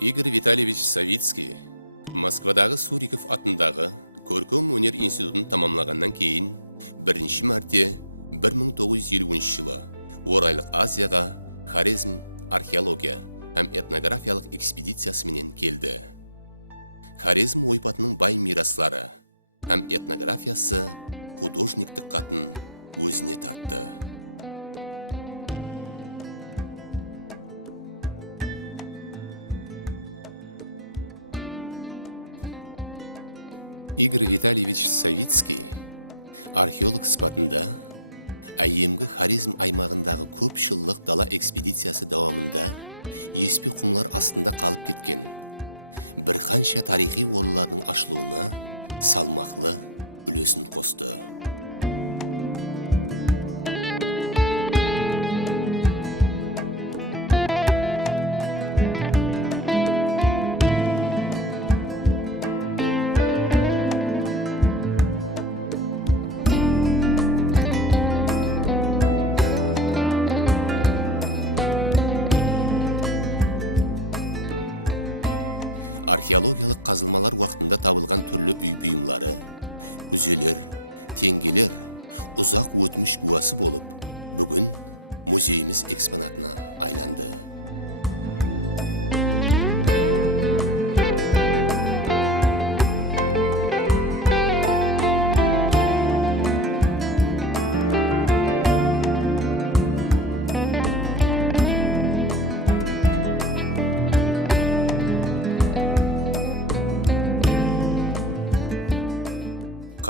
Игорь Витальевич Савицкий Москвадағы Суриков атындағы көркем өнер институтын тамамлағаннан кейін бірінші мәрте 1950 жылы Орайлық Азияға Хорезм археология һәм этнографиялық экспедициясымен келді. Хорезм ойпатының бай мираслары һәм этнографиясы художниктік қатын өзіне тартты. Игорь Витальевич Савицкий археолог сипатында әйемгі Хорезм аймағындағы көп жылдық дала экспедициясы дауамында еспе құмлар астында қалып кеткен бір қанша тарихи орынлардың ашылуына салмақлы үлесін қосты. Археологиялық қазылмалар уақытында табылған түрлі үй бұйымдары, күзелер, теңгелер ұзақ өтміш куәсі болып, бүгін музейіміз экспонатына айланды.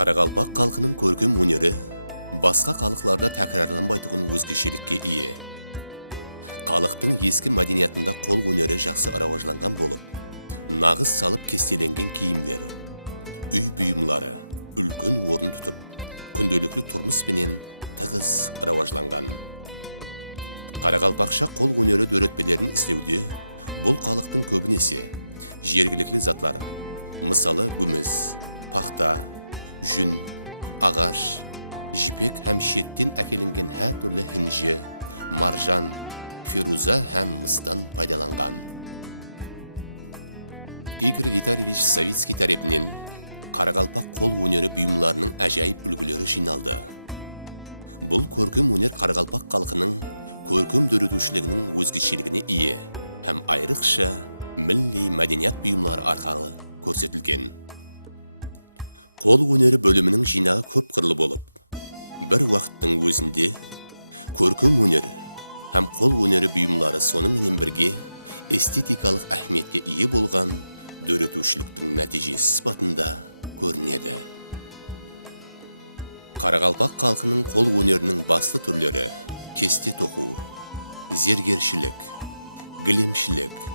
Қарақалпақ халқының көркем өнері басқа халықтарда тәкрарланбайтын өзгешелікке ие. Халықтың ескі мәдениетінде қол өнері жақсы рауажланған болып, нағыз салып кестеленген киімдер, үй бұйымдары үлкен орын тұтып, күнделікті тұрмыспенен тығыз рауажланған. Қарақалпақша қол өнері дөретпелерін істеуде бұл халықтың көбінесе жергілікті затлар, мысалы күміс, пақта, жүн, ағаш, жіпек һәм шеттен әкелінген әр түрлі хинже, маржан, фируза һәм мыстан пайдаланған. Игорь Витальевич Савицкий тарапынан Қарақалпақ қол өнері бұйымдарының әжайып үлгілері жиналды. Бұл көркем өнер Қарақалпақ халқының көркем дөретушілігінің өзгешелігіне ие һәм айрықша милли мәдениет бұйымдары арқылы көрсетілген. Қол өнері бөлімінің жинағы көп қырлы болып, бір уақыттың өзінде көркем өнер һәм қол өнері бұйымдары сонымен бірге эстетикалық әһмиетке ие болған дөретушіліктің нәтижесі сипатында көрінеді. Қарақалпақ халқының қол өнерінің басты түрлері кесте тоқу, зергершілік, гілемшілік,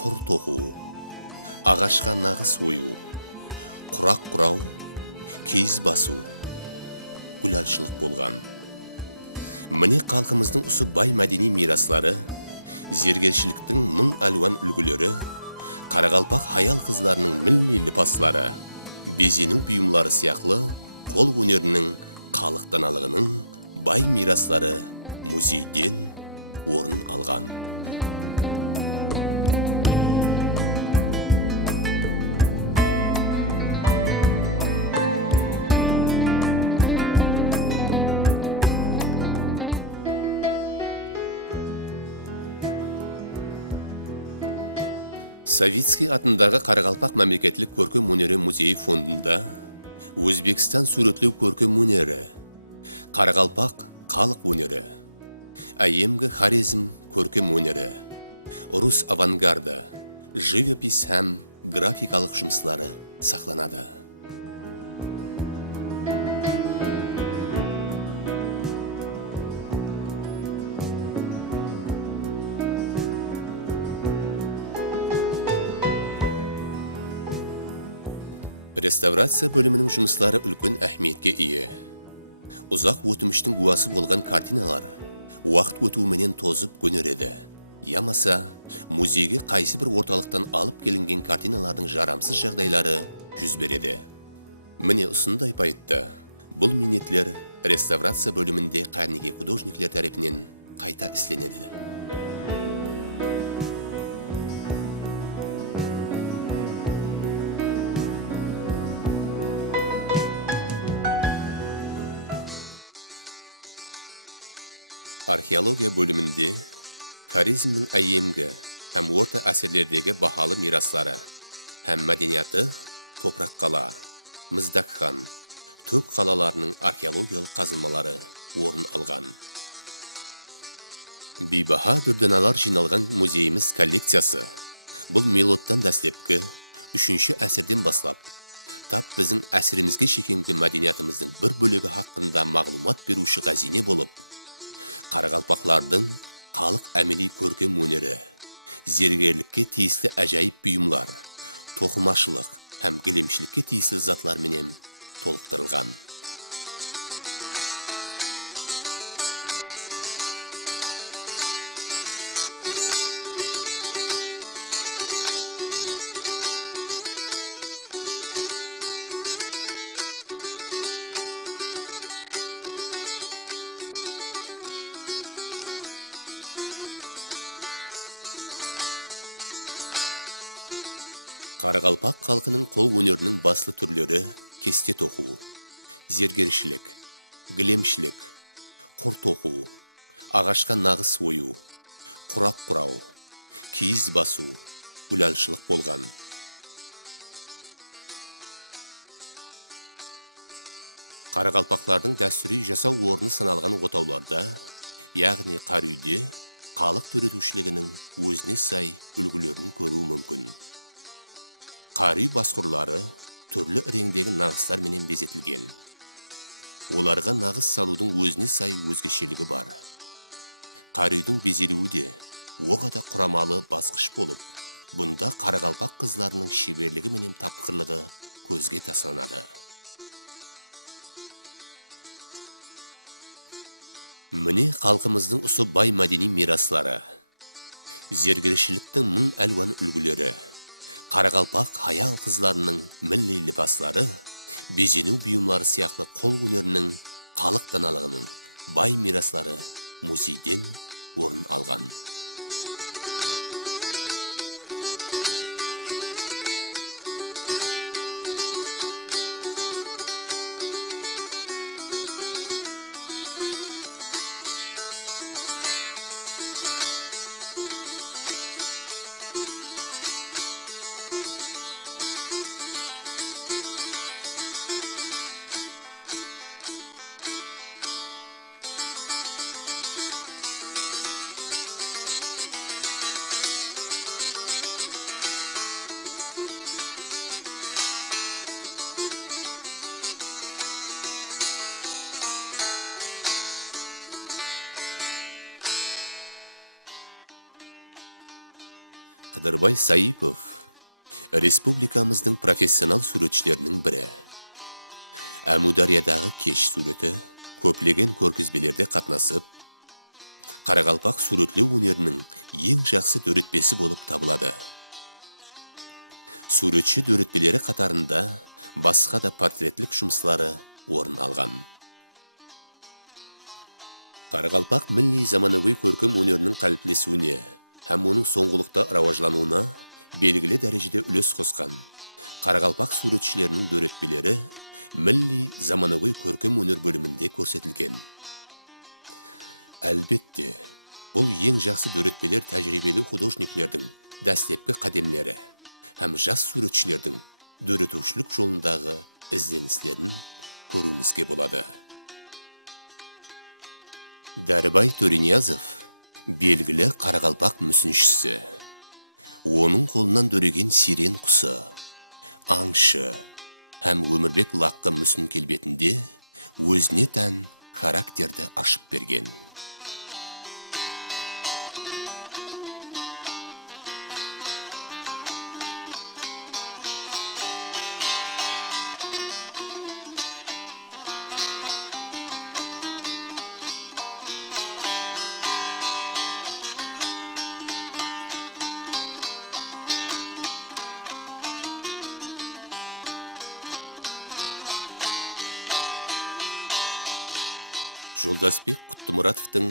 құр тоқу, ағашқа нағыз ойу, құрақ құрау, киіз басу, гүлалшылық болған. Міне халқымыздың ұсы бай мәдени мираслары, зергершіліктің мың әлуан үлгілері, Қарақалпақ хаял қызларының милли липаслары, безену бұйымдары сияқлы қол өнерінің халық даналығының бай мираслары музейден орын алған. Савицкий атындағы Қарақалпақ мемлекеттік көркем өнері музейі фондында Өзбекстан суретлеу көркем өнері, Қарақалпақ халық өнері, әйемгі Хорезм көркем өнері, рус авангарды, живопись һәм графикалық жұмыслары сақланады. Реставрация бөлімінің жұмыслары үлкен әхметке ие. Ұзақ өтіміштің гуасы болған картиналар уақыт өтуіменен тозып көнереді. Ямаса, музейге қайсы бір орталықтан алып келінген картиналардың жарамсыз жағдайлары жүз береді. Міне ұсындай пайытты. Бұл минетлер реставрация бөлімінде Қарнеге художниклер тарапынан қайта ісленеді. Археология бөлімінде Хорезмнің әйемгі һәм орта әсерлердегі бахалы мираслары һәм мәдениеті Топрақ қала, Мыздакхан, Төк қалаларының археологиялық қазылмалары орын алған. Бейбаха дүрдіналар жиналған музейіміз коллекциясы бұл мелодтан дәслепкі 3-ші әсірден баслап, тап біздің әсірімізге шекенгі мәдениетіміздің бір бөлігі хақында мағлумат беруші ғазине болып, қарақалпақлардың халық әмели көркем өнері, зергерлікке тиісті әжайып бұйымлар, тоқымашылық һәм кілемшілікке тиісті затлар менен толықтырылған. Қарақалпақ халқының қол өнерінің басты түрлері кесте тоқу, зергершілік, кілемшілік, құр тоқу, ағашқа нағыз ойу, құрақ құрау, киіз басу, уланшылық болған. Қарақалпақлардың дәстүри жасау орны саналған отауларда, яғни қар үйде, халық төретушілігінің өзіне сай үлгілерін көру мүмкін. Қар үй басқұрлары түрлі іреңдегі нағыстар менен безетілген. Оларға нағыз салудың өзіне сай өзгешелігі бар. Қар үйдің безелуі де оғада құрамалы басқыш болып, бұнда қарақалпақ қызларының шеберлігі менен тапқырлығы көзге тастанады. Міне халқымыздың ұсы бай мәдени мираслары, зергершіліктің мың әлуан үлгілері, қарақалпақ аял қызларының милли либаслары, безену бұйымлары сияқты қол өнерінің халық даналығының бай мираслары музейден орын алған. Қыдырбай Саипов, республикамыздың профессионал суретшілерінің бірі. Әмудариядағы кеш суреті көплеген көргізбелерде қатнасып, қарақалпақ суретлеу өнерінің ең жақсы дөретпесі болып табылады. Суретші дөретпелері қатарында басқа да портретлік жұмыслары орын алған. Қарақалпақ милли заманауи көркем өнерінің қалыптасуына һәм оның соңғылықта рауажлануына белгілі дәрежеде үлес қосқан. Қарақалпақ суретшілерінің дөретпелері милли заманауи көркем өнер бөлімінде көрсетілген. Әлбетте, бұл ең жақсы дөретпелер тәжірибелі художниклердің дәстепкі қадемлері һәм жас суретшілердің дөретушілік жолындағы ізденістерін көруімізге болады. Дәрібай Төрениязов белгілі қарақалпақ мүсіншісі. Оның қолынан дөреген сирен құсы, аңшы һәм өмірбек лаққы мүсін келбетінде өзіне тән характерді ашып берген. Жолдасбек Құттымұратовтың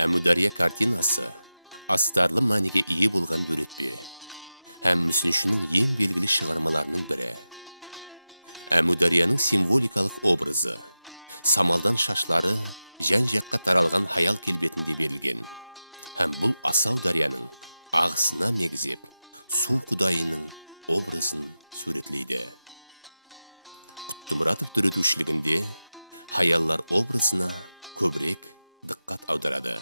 Әмудария картинасы астарлы мәнеге ие болған дөретпе, һәм мүсіншінің ең белгілі шығармаларының бірі. Әмударияның символикалық образы, самалдан шашлары жан-жаққа таралған хаял келбетінде берілген. Һәм бұл асау дарияның ағысына мегзеп, су құдайының образын суретлейді. Құттымұратов дүретушілігінде хаяллар образына көбірек диққат аударады.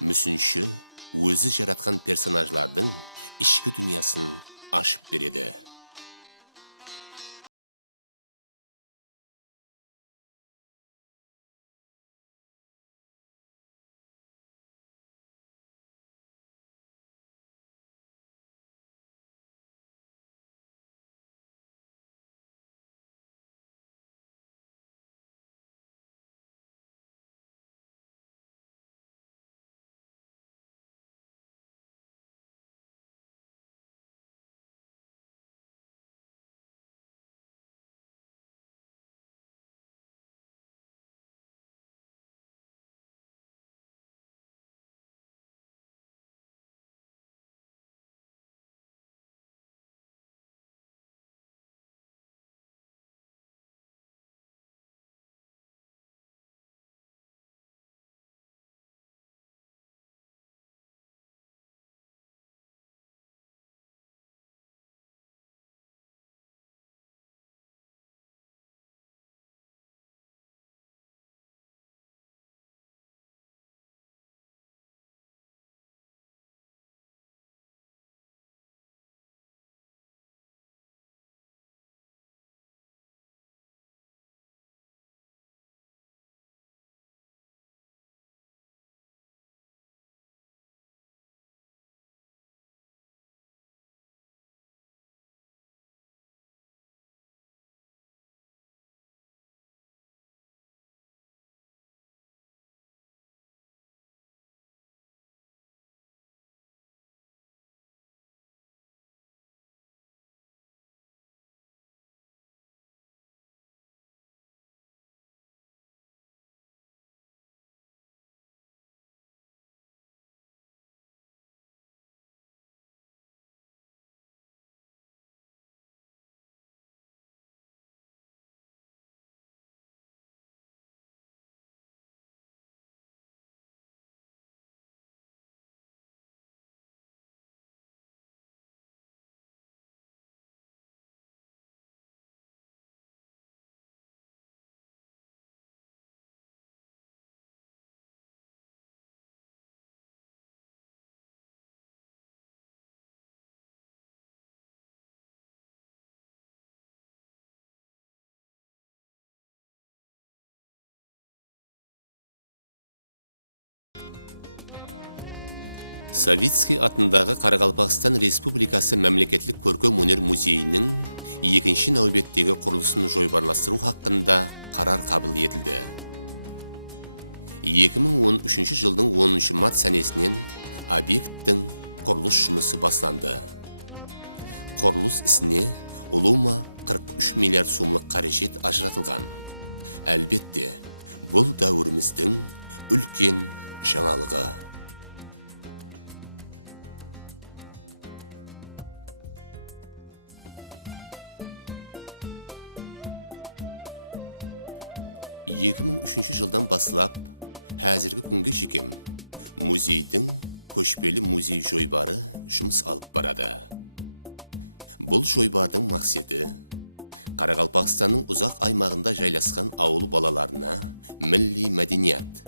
Мүсінші өзі жаратқан персонажлардың ішкі дүниясын ашып береді. Савицкий атындағы Қарақалпақстан Республикасы мемлекеттік көркем өнер музейінің екінші нәубеттегі құрылысын жойбарластыру хақында қарар қабыл етілді. 2013 жылдың 10 март сәнесінен объекттің құрылыс жұмысы басланды. Құрылыс ісіне ұлыма 43 миллиард сомлық қаражат ажыратылған. Әлбетте, бұл дәуіріміздің үлкен жаңалығы. 2003 жылдан басылап, әзіргі күнге шекем, музейдің көшпелі музей жойбары жұмыс алып барады. Бұл жойбардың мақсаты Қарақалпақстанның ұзақ аймағында жайласқан ауыл балаларына милли мәдениет,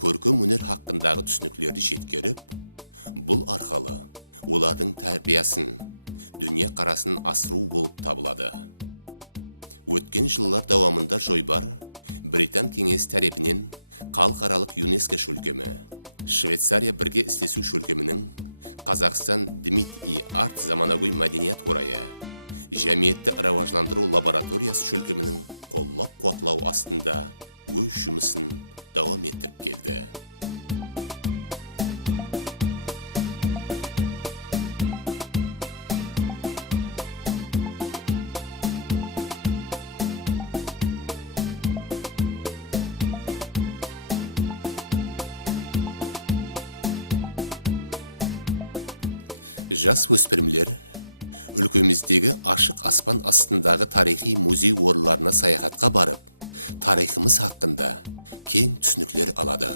көркем өнер хақындағы түсініктерді жеткеріп, бұл арқылы олардың тәрбиясын, дүние қарасын асыру болып табылады. Өткен жыллар давамында жойбар Британ кеңес тарапынан халықаралық ЮНЕСКО шөлкемі, Швейцария бірге істесу шөлкемінің, Қазақстан Дмитрий Арт заманауи мәдениет орайы, жәмиетті раважландыру лабораториясы шөлкемінің қоллап-қуатлау астында өз жұмысын давам етіп келді. Жас өспірімлер өлкеміздегі ашық аспан астындағы тарихи музей орындарына саяхатқа барып, тарихымыз хақында кең түсініктер алады.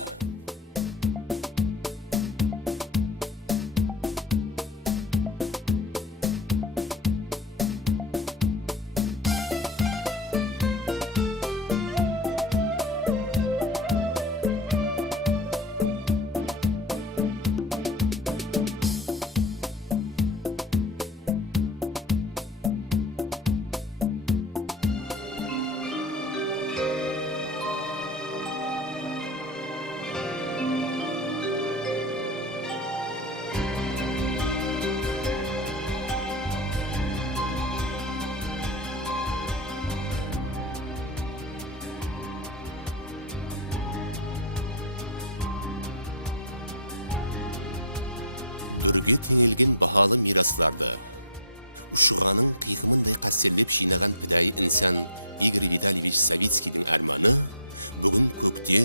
Дүрге теңелген бағалы мирасларды, ұшығаның қиқымындай қастерлеп жинаған підай инсан Игорь Витальевич Савицкийдің арманы бүгін көкте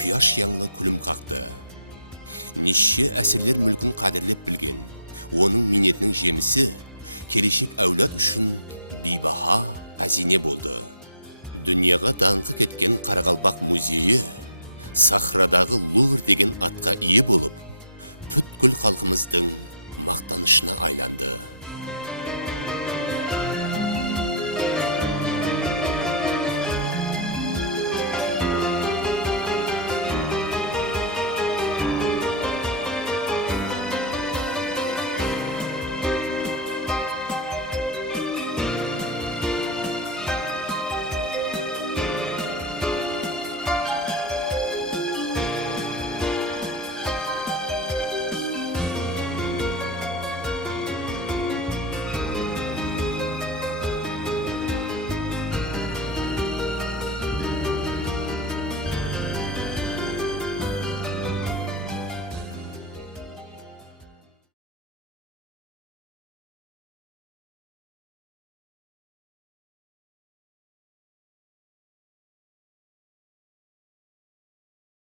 құяш яңлы күлім қақты. Неше әсірлер мүлкін қадірлеп білген, оның минетінің жемісі келешек әулет үшін бейбаха қазине болды. Дүнияға даңқы кеткен Қарақалпақ музейі Сахрадағы Лувр деген атқа ие болып, бүткіл халқымыздың мақтанышына айланды.